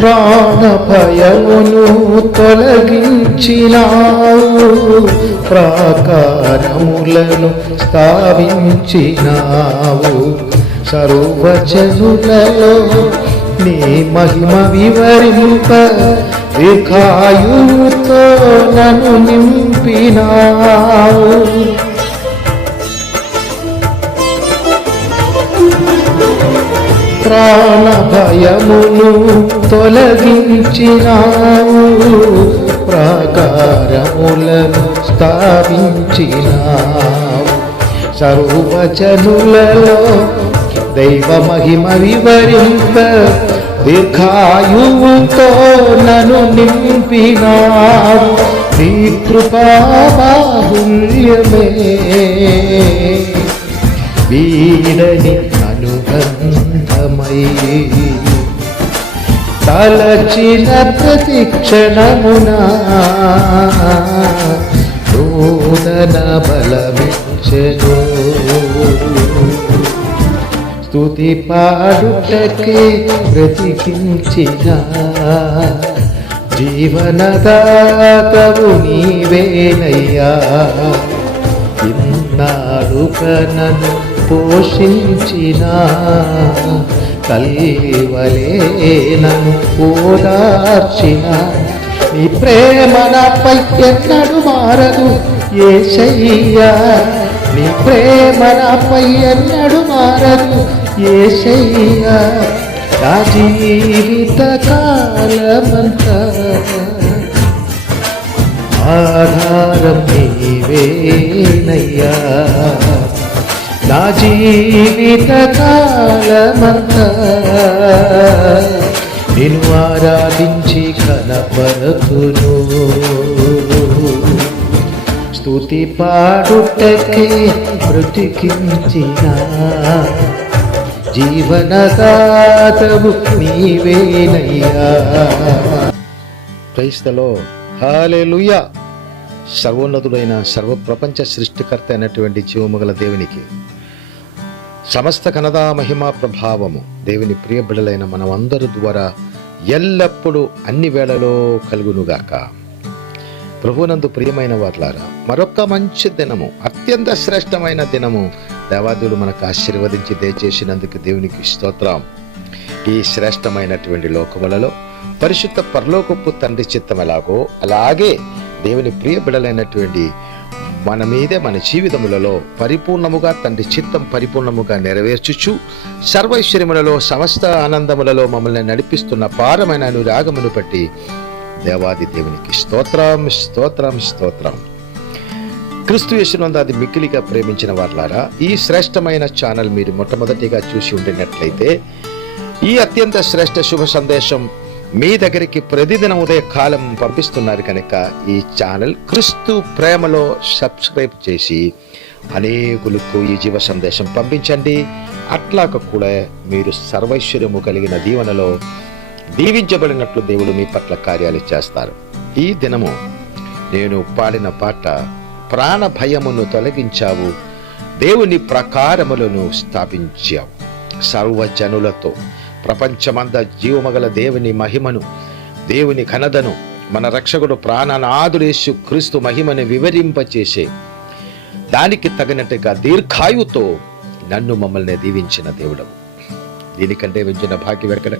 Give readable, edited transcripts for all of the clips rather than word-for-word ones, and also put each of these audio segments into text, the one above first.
ప్రాణ భయమును తొలగించినావు, ప్రాకారములను స్థాపించినావు. సర్వజనులలో నీ మహిమ వివరింప దీర్ఘాయువుతో నన్ను నింపినావు. ప్రాణ భయమును తొలగించినావు, ప్రాకారములను స్థాపించినావు. సర్వజనులలో దైవ మహిమ వివరింప దీర్ఘాయువుతో నన్ను నింపినావు. నీ కృపా బాహుల్యమే వీడని అనుబంధమై తలచిన ప్రతి క్షణమునా నూతన బలమిచ్చెను. స్తుతి పాడుటకే బ్రతికించిన జీవనదాతవు నీవేనయ్యా. ఇన్నాళ్ళుక నన్ను పోషించిన తల్లివలే నన్ను ఓదార్చిన నీ ప్రేమ నాపై ఎన్నడు మారదు యేసయ్యా. నీ ప్రేమ నాపై ఎన్నడు మారదు యేసయ్యా. నా జీవిత కాలమంతా ఆధారం నీవేనయ్యా. నా జీవిత కాలమంతా నిన్ను ఆరాధించి కనపరతును. స్తుతి పాడుటకే బ్రతికించిన జీవనదాతవు నీవేనయ్యా. Praise the lord. హల్లెలూయా. సర్వోన్నతుడైన సర్వప్రపంచ సృష్టికర్త అయినటువంటి జీవముగల దేవునికి సమస్త ఘనత మహిమ ప్రభావము దేవుని ప్రియ బిడ్డలైన మనమందరి ద్వారా ఎల్లప్పుడూ అన్ని వేళలో కలుగునుగాక. ప్రభునందు ప్రియమైన వారులారా, మరొక మంచి దినము, అత్యంత శ్రేష్టమైన దినము దేవాదుడు మనకు ఆశీర్వదించి దయచేసినందుకు దేవునికి స్తోత్రం. ఈ శ్రేష్టమైనటువంటి లోకములలో పరిశుద్ధ పరలోకపు తండ్రి చిత్తం ఎలాగో అలాగే దేవుని ప్రియ బిడలైనటువంటి మన మీదే మన జీవితములలో పరిపూర్ణముగా తండ్రి చిత్తం పరిపూర్ణముగా నెరవేర్చుచు సర్వైశ్వర్యములలో సమస్త ఆనందములలో మమ్మల్ని నడిపిస్తున్న పారమైన అనురాగమును బట్టి దేవాది దేవునికి స్తోత్రం స్తోత్రం స్తోత్రం. క్రీస్తు యేసునందు అది మిక్కిలిగా ప్రేమించిన వారులారా, ఈ శ్రేష్టమైన ఛానల్ మీరు మొట్టమొదటిగా చూసి ఉండినట్లయితే ఈ అత్యంత శ్రేష్ట శుభ సందేశం మీ దగ్గరికి ప్రతిదిన ఉదయ కాలం పంపిస్తున్నారు కనుక ఈ ఛానల్ క్రీస్తు ప్రేమలో సబ్స్క్రైబ్ చేసి అనేకులకు ఈ జీవ సందేశం పంపించండి. అట్లాగ కూడా మీరు సర్వైశ్వర్యము కలిగిన దీవెనలో దీవించబడినట్లు దేవుడు మీ పట్ల కార్యాలు చేస్తారు. ఈ దినము నేను పాడిన పాట ప్రాణ భయమును తొలగించావు, దేవుని ప్రకారములను స్థాపించావు. సర్వజనులతో ప్రపంచమంతా జీవమగల దేవుని మహిమను, దేవుని ఘనతను, మన రక్షకుడు ప్రాణనాథుడు యేసు క్రీస్తు మహిమను వివరింపచేసే దానికి తగినట్టుగా దీర్ఘాయుతో నన్ను మమ్మల్ని దీవించిన దేవుడవు. దీనికంటే మించిన భాగ్యం ఎక్కడ?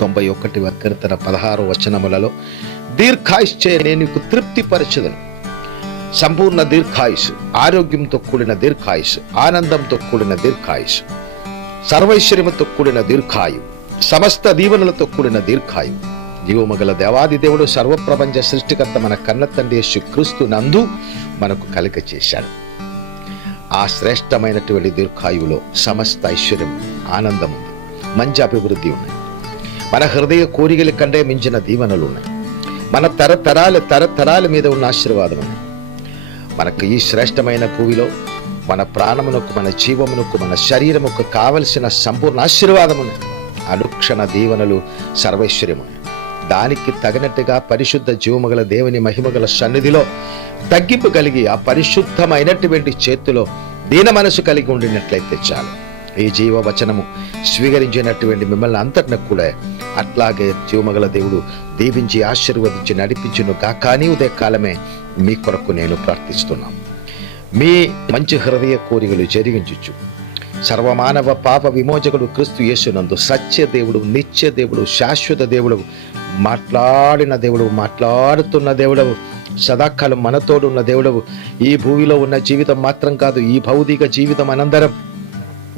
91 కీర్తన 16 వచనములలో దీర్ఘాయుష్చే నేను నీకు తృప్తిపరచుదను. సంపూర్ణ దీర్ఘాయుష్, ఆరోగ్యంతో కూడిన దీర్ఘాయుష్, ఆనందంతో కూడిన దీర్ఘాయుష్, సర్వైశ్వర్యముతో కూడిన దీర్ఘాయు, సమస్త దీవెనలతో కూడిన దీర్ఘాయు జీవమగల దేవాది దేవుడు సర్వప్రపంచ సృష్టికర్త మన కన్న తండ్రి యేసు క్రీస్తు నందు మనకు కలుగ చేశాడు. ఆ శ్రేష్టమైనటువంటి దీర్ఘాయువులో సమస్త ఐశ్వర్యం, ఆనందం ఉంది, మంచి అభివృద్ధి ఉన్నాయి. మన హృదయ కోరికల కంటే మించిన దీవెనలు ఉన్నాయి. మన తరతరాల మీద ఉన్న ఆశీర్వాదం ఉన్నాయి. మనకు ఈ శ్రేష్టమైన భూమిలో మన ప్రాణమునకు, మన జీవమునకు, మన శరీరముకు కావలసిన సంపూర్ణ ఆశీర్వాదము, అనుక్షణ దీవెనలు, సర్వైశ్వర్యము. దానికి తగినట్టుగా పరిశుద్ధ జీవముగల దేవుని మహిమగల సన్నిధిలో తగ్గింపు కలిగి ఆ పరిశుద్ధమైనటువంటి చేతిలో దీన మనసు కలిగి ఉండినట్లయితే చాలు. ఈ జీవవచనము స్వీకరించినటువంటి మిమ్మల్ని అంతటిని కూడా అట్లాగే జీవమగల దేవుడు దీవించి ఆశీర్వదించి నడిపించును గాక అని ఉదయకాలమే మీ కొరకు నేను ప్రార్థిస్తున్నాను. మీ మంచి హృదయ కోరికలు జరిగించు సర్వమానవ పాప విమోచకుడు క్రీస్తు యేసునందు సత్య దేవుడు, నిత్య దేవుడు, శాశ్వత దేవుడు, మాట్లాడిన దేవుడు, మాట్లాడుతున్న దేవుడవు, సదాకాలం మనతోడున్న దేవుడవు. ఈ భూమిలో ఉన్న జీవితం మాత్రం కాదు, ఈ భౌతిక జీవితం అనంతరం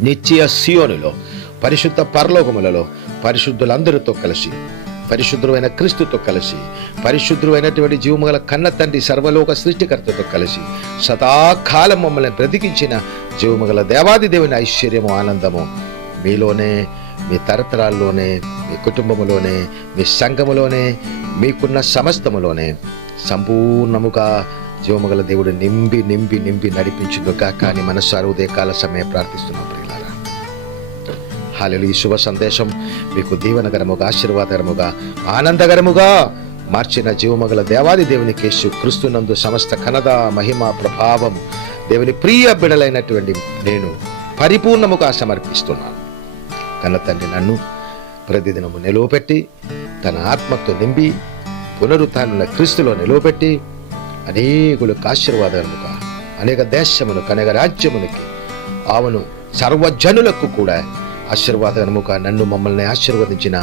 నిత్య సియోనులో పరిశుద్ధ పరలోకములలో పరిశుద్ధులందరితో కలిసి, పరిశుద్ధుడైన క్రీస్తుతో కలిసి, పరిశుద్ధుడైనటువంటి జీవముగల కన్న తండ్రి సర్వలోక సృష్టికర్తతో కలిసి సదాకాలం మమ్మల్ని బ్రతికించిన జీవముగల దేవాది దేవుని ఐశ్వర్యము, ఆనందము మీలోనే, మీ తరతరాల్లోనే, మీ కుటుంబములోనే, మీ సంఘములోనే, మీకున్న సమస్తములోనే సంపూర్ణముగా జీవముగల దేవుడు నింపి నింపి నింపి నడిపించుగా కానీ మనసారి ఉదయకాల సమయం ప్రార్థిస్తున్నాం. ప్రియులారా, హల్లెలూయా. ఈ శుభ సందేశం మీకు దీవెనకరముగా, ఆశీర్వాదకరముగా, ఆనందకరముగా మార్చిన జీవమగల దేవాది దేవునికి యేసు క్రీస్తునందు సమస్త ఘనత, మహిమ, ప్రభావం దేవుని ప్రియ బిడలైనటువంటి నేను పరిపూర్ణముగా సమర్పిస్తున్నాను. కన్న తండ్రి నన్ను ప్రతిదినము నిలువపెట్టి తన ఆత్మతో నింపి పునరుత్థానుల క్రీస్తులో నిలువపెట్టి అనేకులకు ఆశీర్వాదముగా, అనేక దేశములకు, అనేక రాజ్యములకి, ఆవును సర్వజనులకు కూడా ఆశీర్వాదముగా నన్ను మమ్మల్ని ఆశీర్వదించిన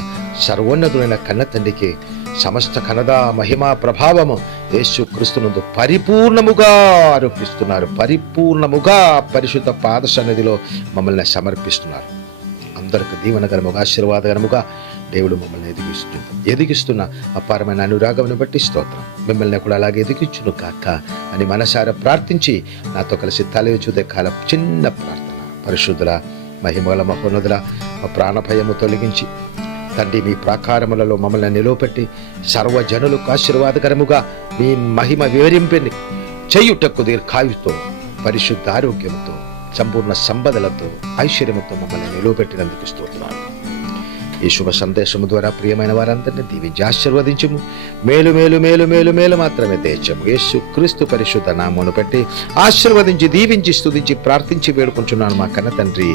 సర్వోన్నతులైన కన్న తండ్రికి సమస్త ఘనత, మహిమ, ప్రభావము యేసు క్రీస్తునందు పరిపూర్ణముగా ఆరోపిస్తున్నారు. పరిపూర్ణముగా పరిశుద్ధ పాద సన్నిధిలో మమ్మల్ని సమర్పిస్తున్నారు. అందరికి దీవెనకరముగా, ఆశీర్వాదకరముగా దేవుడు మమ్మల్ని ఎదిగిస్తున్న అపారమైన అనురాగమును బట్టి స్తోత్రం. మిమ్మల్ని కూడా అలాగే ఎదిగించును కాక అని మనసారా ప్రార్థించి నాతో కలిసి తలచుదే కాలం చిన్న ప్రార్థన. పరిశుద్ధుల, మహిమగల, మహోన్నతుల, మా ప్రాణభయము తొలగించి తండ్రి మీ ప్రాకారములలో మమ్మల్ని నిలువపెట్టి సర్వజనులకు ఆశీర్వాదకరముగా మీ మహిమ వివరింపని చేయుటకు దీర్ఘాయుతో, పరిశుద్ధ ఆరోగ్యంతో, సంపూర్ణ సంపదలతో, ఐశ్వర్యముతో మమ్మల్ని నిలువపెట్టినందుకు స్తోత్రాలు. ఈ శుభ సందేశము ద్వారా ప్రియమైన వారందరినీ దీవించి ఆశీర్వదించుము. మేలు మేలు మేలు మేలు మేలు మాత్రమే దేశము యేసు క్రీస్తు పరిశుద్ధ నామమును పెట్టి ఆశీర్వదించి, దీవించి, స్తుతించి, ప్రార్థించి వేడుకుంటున్నాను మా కన్న తండ్రి.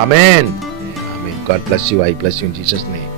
Amen. Amen. God bless you. I bless you in Jesus name.